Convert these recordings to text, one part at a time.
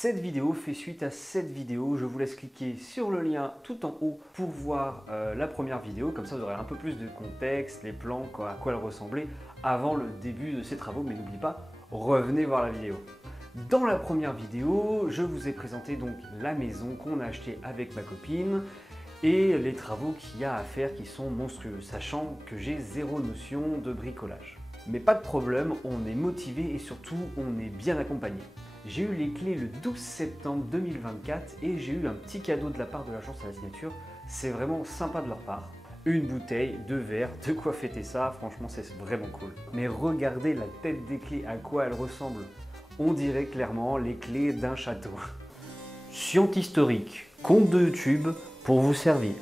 Cette vidéo fait suite à cette vidéo. Je vous laisse cliquer sur le lien tout en haut pour voir la première vidéo. Comme ça, vous aurez un peu plus de contexte, les plans, à quoi elle ressemblait avant le début de ces travaux. Mais n'oubliez pas, revenez voir la vidéo. Dans la première vidéo, je vous ai présenté donc la maison qu'on a achetée avec ma copine et les travaux qu'il y a à faire qui sont monstrueux, sachant que j'ai zéro notion de bricolage. Mais pas de problème, on est motivé et surtout on est bien accompagné. J'ai eu les clés le 12 septembre 2024 et j'ai eu un petit cadeau de la part de l'agence à la signature. C'est vraiment sympa de leur part. Une bouteille, 2 verres, de quoi fêter ça, franchement c'est vraiment cool. Mais regardez la tête des clés, à quoi elles ressemblent. On dirait clairement les clés d'un château. Science-historique, compte de YouTube pour vous servir.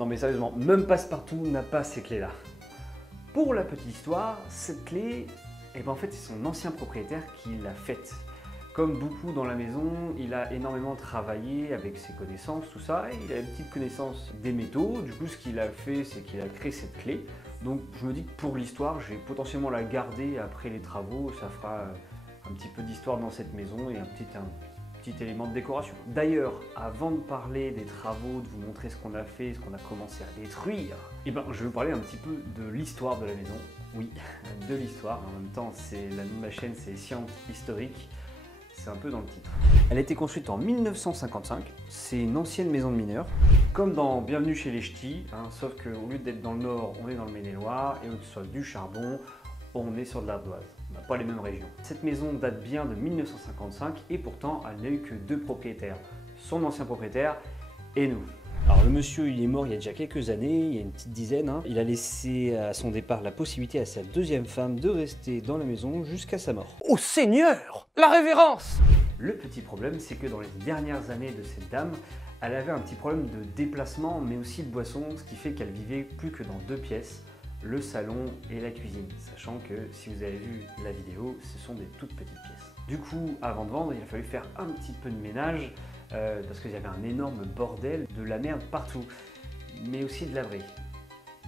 Non mais sérieusement, même Passepartout n'a pas ces clés-là. Pour la petite histoire, cette clé, en fait c'est son ancien propriétaire qui l'a faite. Comme beaucoup dans la maison, il a énormément travaillé avec ses connaissances, tout ça, et il a une petite connaissance des métaux. Du coup, ce qu'il a fait, c'est qu'il a créé cette clé. Donc, je me dis que pour l'histoire, je vais potentiellement la garder après les travaux. Ça fera un petit peu d'histoire dans cette maison et un petit élément de décoration. D'ailleurs, avant de parler des travaux, de vous montrer ce qu'on a fait, ce qu'on a commencé à détruire, je vais vous parler un petit peu de l'histoire de la maison. Oui, de l'histoire. En même temps, la nom de ma chaîne, c'est Science Historique. C'est un peu dans le titre. Elle a été construite en 1955, c'est une ancienne maison de mineurs, comme dans Bienvenue chez les Ch'tis, sauf qu'au lieu d'être dans le nord, on est dans le Maine-et-Loire, et au lieu que ce soit du charbon, on est sur de l'ardoise. On n'a pas les mêmes régions. Cette maison date bien de 1955, et pourtant, elle n'a eu que 2 propriétaires. Son ancien propriétaire et nous. Alors le monsieur il est mort il y a déjà quelques années, il y a une petite dizaine. Il a laissé à son départ la possibilité à sa deuxième femme de rester dans la maison jusqu'à sa mort. Oh Seigneur, la révérence! Le petit problème c'est que dans les dernières années de cette dame, elle avait un petit problème de déplacement mais aussi de boisson, ce qui fait qu'elle vivait plus que dans 2 pièces, le salon et la cuisine. Sachant que si vous avez vu la vidéo, ce sont des toutes petites pièces. Du coup, avant de vendre, il a fallu faire un petit peu de ménage. Parce qu'il y avait un énorme bordel, de la merde partout, mais aussi de la vraie.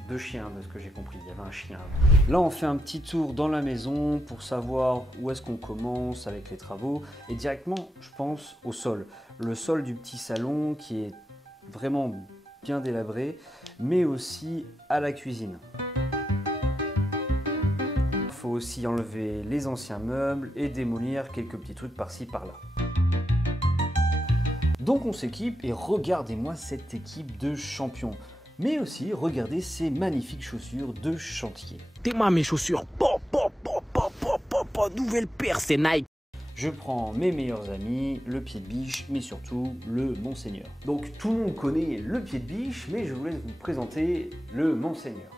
2 chiens, de ce que j'ai compris, il y avait un chien avant. Là on fait un petit tour dans la maison pour savoir où est-ce qu'on commence avec les travaux, et directement je pense au sol. Le sol du petit salon qui est vraiment bien délabré, mais aussi à la cuisine. Il faut aussi enlever les anciens meubles et démolir quelques petits trucs par-ci par-là. Donc on s'équipe et regardez-moi cette équipe de champions. Mais aussi regardez ces magnifiques chaussures de chantier. T'es-moi mes chaussures. Nouvelle paire, c'est Nike. Je prends mes meilleurs amis, le pied de biche, mais surtout le Monseigneur. Donc tout le monde connaît le pied de biche, mais je voulais vous présenter le Monseigneur.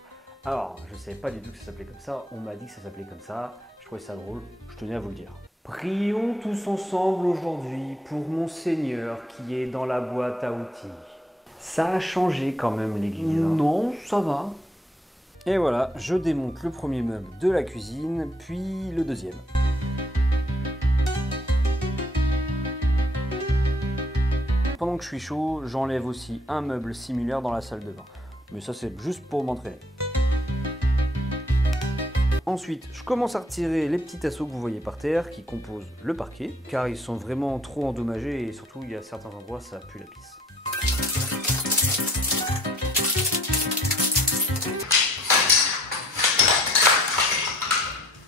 Alors, je ne savais pas du tout que ça s'appelait comme ça, on m'a dit que ça s'appelait comme ça, je trouvais ça drôle, je tenais à vous le dire. Prions tous ensemble aujourd'hui pour Monseigneur qui est dans la boîte à outils. Ça a changé quand même l'église. Non, ça va. Et voilà, je démonte le premier meuble de la cuisine, puis le deuxième. Pendant que je suis chaud, j'enlève aussi un meuble similaire dans la salle de bain. Mais ça c'est juste pour m'entraîner. Ensuite, je commence à retirer les petits tasseaux que vous voyez par terre qui composent le parquet, car ils sont vraiment trop endommagés et surtout il y a certains endroits ça pue la pisse.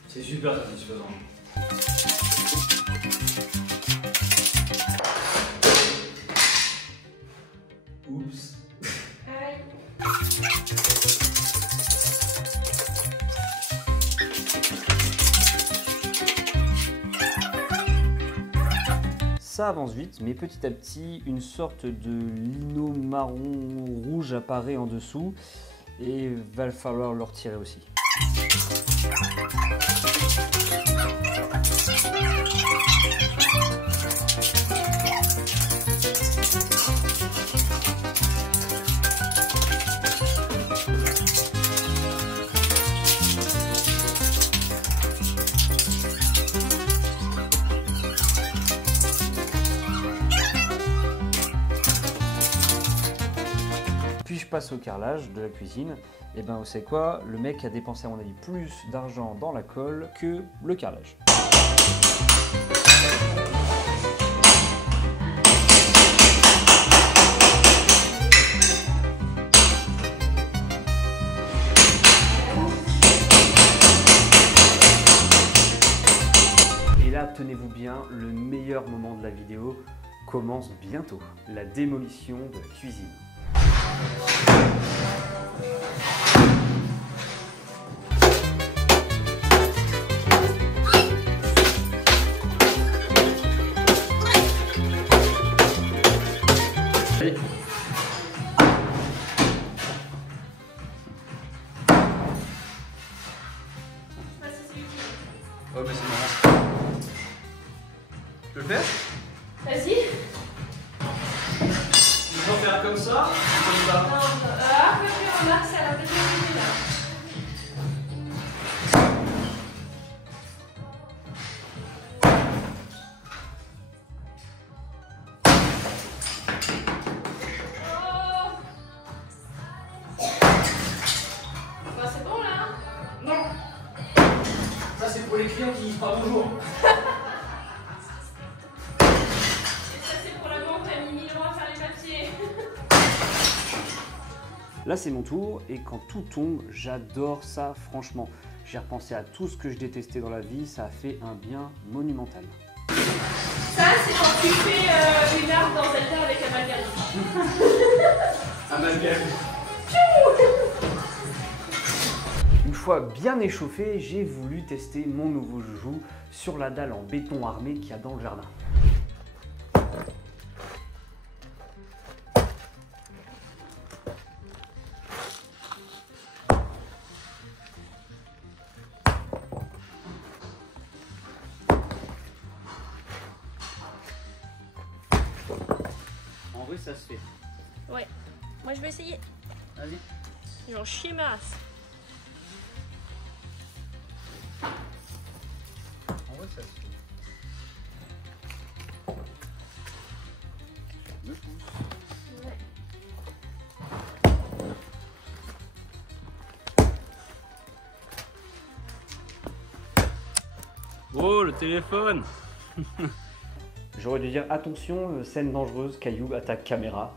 C'est super satisfaisant. Oups. Ça avance vite, mais petit à petit, une sorte de lino marron rouge apparaît en dessous et va falloir le retirer aussi. Puis je passe au carrelage de la cuisine. Et ben vous savez quoi, le mec a dépensé à mon avis plus d'argent dans la colle que le carrelage. tenez-vous bien, le meilleur moment de la vidéo commence bientôt. La démolition de la cuisine. Oh mais c'est marrant. Tu peux le faire? Vas-y. Il faut faire comme ça ou comme ça? Non, à peu près, remarque, c'est à la petite minute là. Oh. Bah, c'est bon là? Non. Ça c'est pour les clients qui disent pas bonjour. Et ça, c'est pour la banque qui a mis 1000 € à faire les papiers. Là c'est mon tour et quand tout tombe, j'adore ça franchement. J'ai repensé à tout ce que je détestais dans la vie, ça a fait un bien monumental. Ça, c'est quand tu fais une arme dans Zelda avec la margarine. Amalgame. Une fois bien échauffé, j'ai voulu tester mon nouveau joujou sur la dalle en béton armé qu'il y a dans le jardin. En vrai, ça se fait. Ouais. Moi, je vais essayer. Vas-y. J'en chie ma race. En vrai, ça se fait. Deux pouces. Ouais. Oh le téléphone. J'aurais dû dire attention, scène dangereuse, caillou attaque caméra.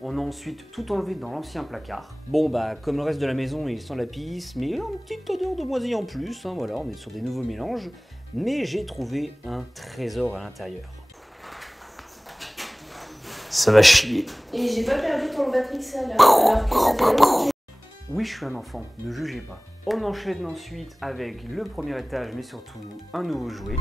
On a ensuite tout enlevé dans l'ancien placard. Bon bah comme le reste de la maison il sent la pisse, mais une petite odeur de moisi en plus, hein, voilà, on est sur des nouveaux mélanges. Mais j'ai trouvé un trésor à l'intérieur. Ça va chier. Et j'ai pas perdu ton batterie ça là, alors que ça fait longtemps. Oui, je suis un enfant, ne jugez pas. On enchaîne ensuite avec le premier étage, mais surtout un nouveau jouet.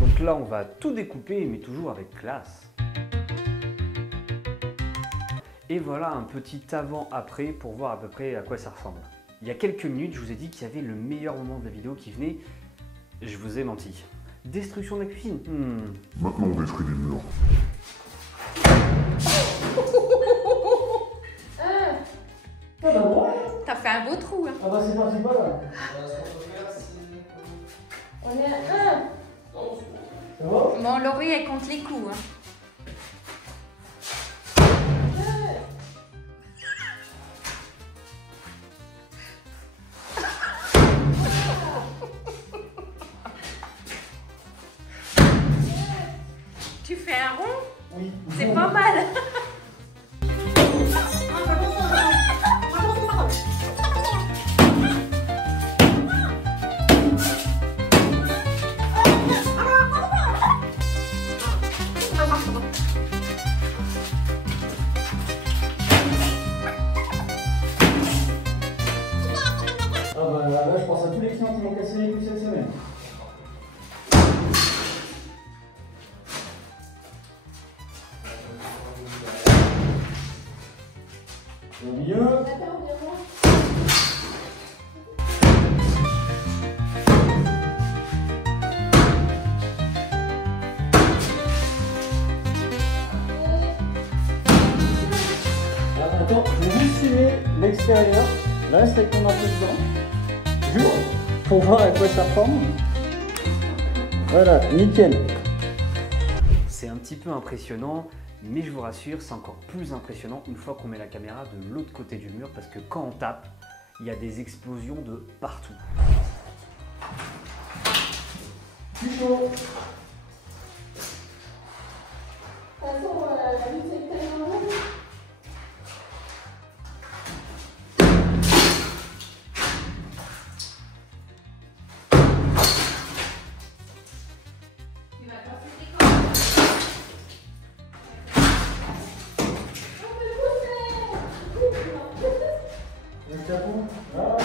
Donc là, on va tout découper, mais toujours avec classe. Et voilà un petit avant-après pour voir à peu près à quoi ça ressemble. Il y a quelques minutes, je vous ai dit qu'il y avait le meilleur moment de la vidéo qui venait. Je vous ai menti. Destruction de la cuisine. Maintenant on détruit les murs. T'as fait un beau trou, hein. Ah bah c'est parti pas là. On est à 1. Ça va? Mon Laurie, elle compte les coups, hein. Tu fais un rond? Oui. C'est pas mal. Ah bah là je pense à tous les clients qui m'ont cassé les couilles cette semaine. Au milieu. Attends, je vais juste filmer l'extérieur. Reste avec ton marteau dedans. Juste pour voir à quoi ça ressemble. Voilà, nickel. C'est un petit peu impressionnant, mais je vous rassure, c'est encore plus impressionnant une fois qu'on met la caméra de l'autre côté du mur, parce que quand on tape, il y a des explosions de partout. Plus chaud. Le capot, là.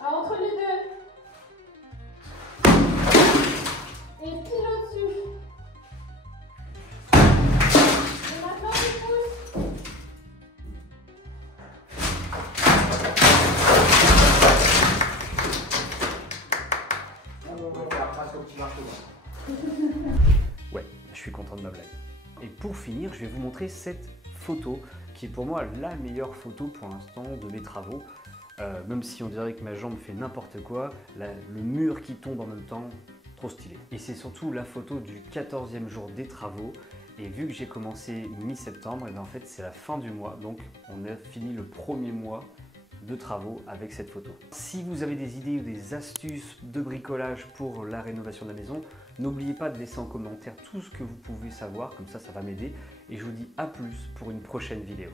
Entre les deux. Et pile au-dessus. Et maintenant tu pousses. Ouais, je suis content de ma blague. Et pour finir, je vais vous montrer cette photo qui est pour moi la meilleure photo pour l'instant de mes travaux. Même si on dirait que ma jambe fait n'importe quoi, le mur qui tombe en même temps, trop stylé. Et c'est surtout la photo du 14e jour des travaux. Et vu que j'ai commencé mi-septembre, et bien en fait c'est la fin du mois, donc on a fini le premier mois de travaux avec cette photo. Si vous avez des idées ou des astuces de bricolage pour la rénovation de la maison, n'oubliez pas de laisser en commentaire tout ce que vous pouvez savoir, comme ça ça va m'aider. Et je vous dis à plus pour une prochaine vidéo.